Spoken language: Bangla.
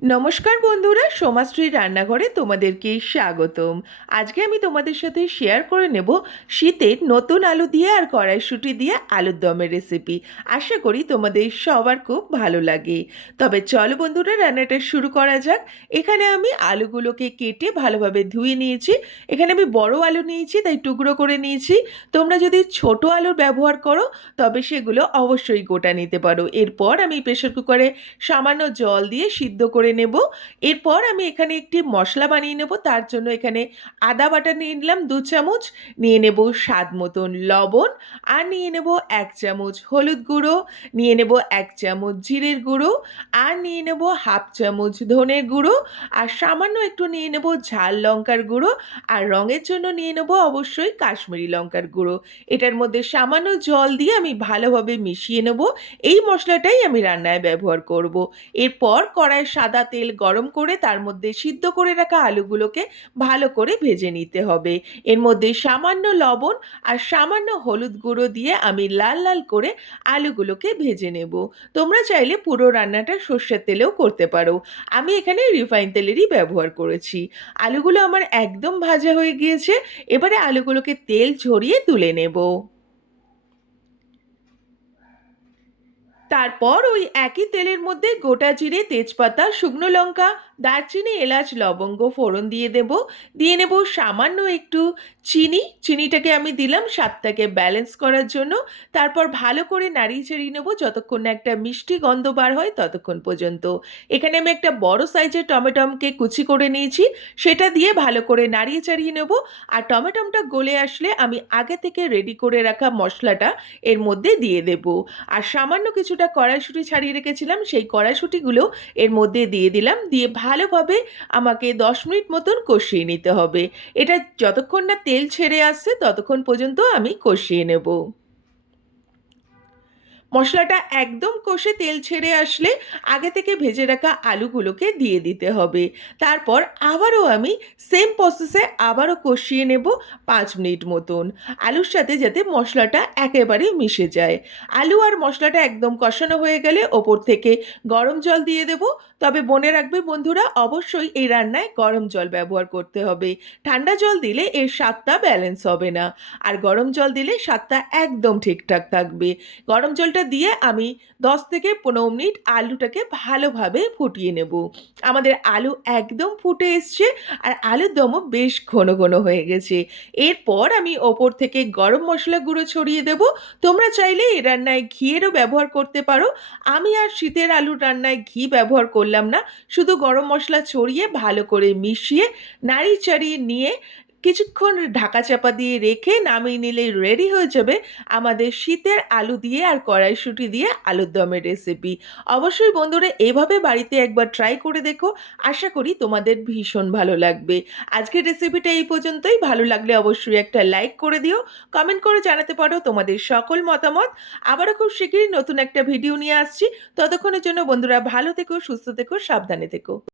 নমস্কার বন্ধুরা, সোমাশ্রী রান্নাঘরে তোমাদেরকে স্বাগতম। আজকে আমি তোমাদের সাথে শেয়ার করে নেব শীতের নতুন আলু দিয়ে আর কড়াইশুঁটি দিয়ে আলুর দমের রেসিপি। আশা করি তোমাদের সবার খুব ভালো লাগে। তবে চলো বন্ধুরা, রান্নাটা শুরু করা যাক। এখানে আমি আলুগুলোকে কেটে ভালোভাবে ধুয়ে নিয়েছি। এখানে আমি বড় আলু নিয়েছি, তাই টুকরো করে নিয়েছি। তোমরা যদি ছোট আলুর ব্যবহার করো তবে সেগুলো অবশ্যই গোটা নিতে পারো। এরপর আমি প্রেসার কুকারে সামান্য জল দিয়ে সিদ্ধ করে নেব। এরপর আমি এখানে একটি মশলা বানিয়ে নেব। তার জন্য এখানে আদা বাটা নিয়ে নিলাম 2 চামচ, নিয়ে নেব স্বাদ মতন লবণ, আর নিয়ে নেব 1 চামচ হলুদ গুঁড়ো, নিয়ে নেব 1 চামচ জিরের গুঁড়ো, আর নিয়ে নেব 1/2 চামচ ধনের গুঁড়ো, আর সামান্য একটু নিয়ে নেব ঝাল লঙ্কার গুঁড়ো, আর রঙের জন্য নিয়ে নেব অবশ্যই কাশ্মীরি লঙ্কার গুঁড়ো। এটার মধ্যে সামান্য জল দিয়ে আমি ভালোভাবে মিশিয়ে নেব। এই মশলাটাই আমি রান্নায় ব্যবহার করব। এরপর কড়াইয়ে সাদা তেল গরম করে তার মধ্যে সিদ্ধ করে রাখা আলুগুলোকে ভালো করে ভেজে নিতে হবে। এর মধ্যে সামান্য লবণ আর সামান্য হলুদ গুঁড়ো দিয়ে আমি লাল লাল করে আলুগুলোকে ভেজে নেব। তোমরা চাইলে পুরো রান্নাটা সর্ষের তেলেও করতে পারো। আমি এখানে রিফাইন তেলেরই ব্যবহার করেছি। আলুগুলো আমার একদম ভাজা হয়ে গিয়েছে। এবারে আলুগুলোকে তেল ঝরিয়ে তুলে নেব। তারপর ওই একই তেলের মধ্যে গোটা জিরে, তেজপাতা, শুকনো লঙ্কা, দারচিনি, এলাচ, লবঙ্গ ফোড়ন দিয়ে দেব। দিয়ে নেব সামান্য একটু চিনি। চিনিটাকে আমি দিলাম স্বাদটাকে ব্যালেন্স করার জন্য। তারপর ভালো করে নাড়িয়ে চাড়িয়ে নেব যতক্ষণ না একটা মিষ্টি গন্ধ বার হয় ততক্ষণ পর্যন্ত। এখানে আমি একটা বড় সাইজের টমেটোকে কুচি করে নিয়েছি, সেটা দিয়ে ভালো করে নাড়িয়ে চাড়িয়ে নেব। আর টমেটোটা গলে আসলে আমি আগে থেকে রেডি করে রাখা মশলাটা এর মধ্যে দিয়ে দেব। আর সামান্য কিছুটা কড়াইশুঁটি ছাড়িয়ে রেখেছিলাম, সেই কড়াইশুঁটিগুলো এর মধ্যে দিয়ে দিলাম। দিয়ে ভালোভাবে আমাকে 10 মিনিট মতন কষিয়ে নিতে হবে। এটা যতক্ষণ না তেল ছেড়ে আসছে ততক্ষণ পর্যন্ত আমি কষিয়ে নেব। মশলাটা একদম কষে তেল ছেড়ে আসলে আগে থেকে ভেজে রাখা আলুগুলোকে দিয়ে দিতে হবে। তারপর আবারও আমি সেম প্রসেসে আবারও কষিয়ে নেব 5 মিনিট মতন, আলুর সাথে যাতে মশলাটা একেবারে মিশে যায়। আলু আর মশলাটা একদম কষানো হয়ে গেলে ওপর থেকে গরম জল দিয়ে দেব। তবে মনে রাখবে বন্ধুরা, অবশ্যই এই রান্নায় গরম জল ব্যবহার করতে হবে। ঠান্ডা জল দিলে এর স্বাদটা ব্যালেন্স হবে না, আর গরম জল দিলে স্বাদটা একদম ঠিকঠাক থাকবে। গরম জলটা দিয়ে আমি 10 থেকে 15 মিনিট আলুটাকে ভালোভাবে ফুটিয়ে নেব। আমাদের আলু একদম ফুটে এসছে, আর আলুর দমও বেশ ঘন ঘন হয়ে গেছে। এরপর আমি ওপর থেকে গরম মশলা গুঁড়ো ছড়িয়ে দেব। তোমরা চাইলে এই রান্নায় ঘিয়েরও ব্যবহার করতে পারো। আমি আর শীতের আলুর রান্নায় ঘি ব্যবহার করলাম না, শুধু গরম মশলা ছড়িয়ে ভালো করে মিশিয়ে নাড়িয়ে চাড়িয়ে নিয়ে কিছুক্ষণ ঢাকা চাপা দিয়ে রেখে নামিয়ে নিলেই রেডি হয়ে যাবে আমাদের শীতের আলু দিয়ে আর কড়াইশুঁটি দিয়ে আলুর দমের রেসিপি। অবশ্যই বন্ধুরা এভাবে বাড়িতে একবার ট্রাই করে দেখো। আশা করি তোমাদের ভীষণ ভালো লাগবে। আজকের রেসিপিটা এই পর্যন্তই। ভালো লাগলে অবশ্যই একটা লাইক করে দিও। কমেন্ট করে জানাতে পারো তোমাদের সকল মতামত। আবারও খুব শীঘ্রই নতুন একটা ভিডিও নিয়ে আসছি। ততক্ষণের জন্য বন্ধুরা ভালো থেকো, সুস্থ থেকো, সাবধানে থেকো।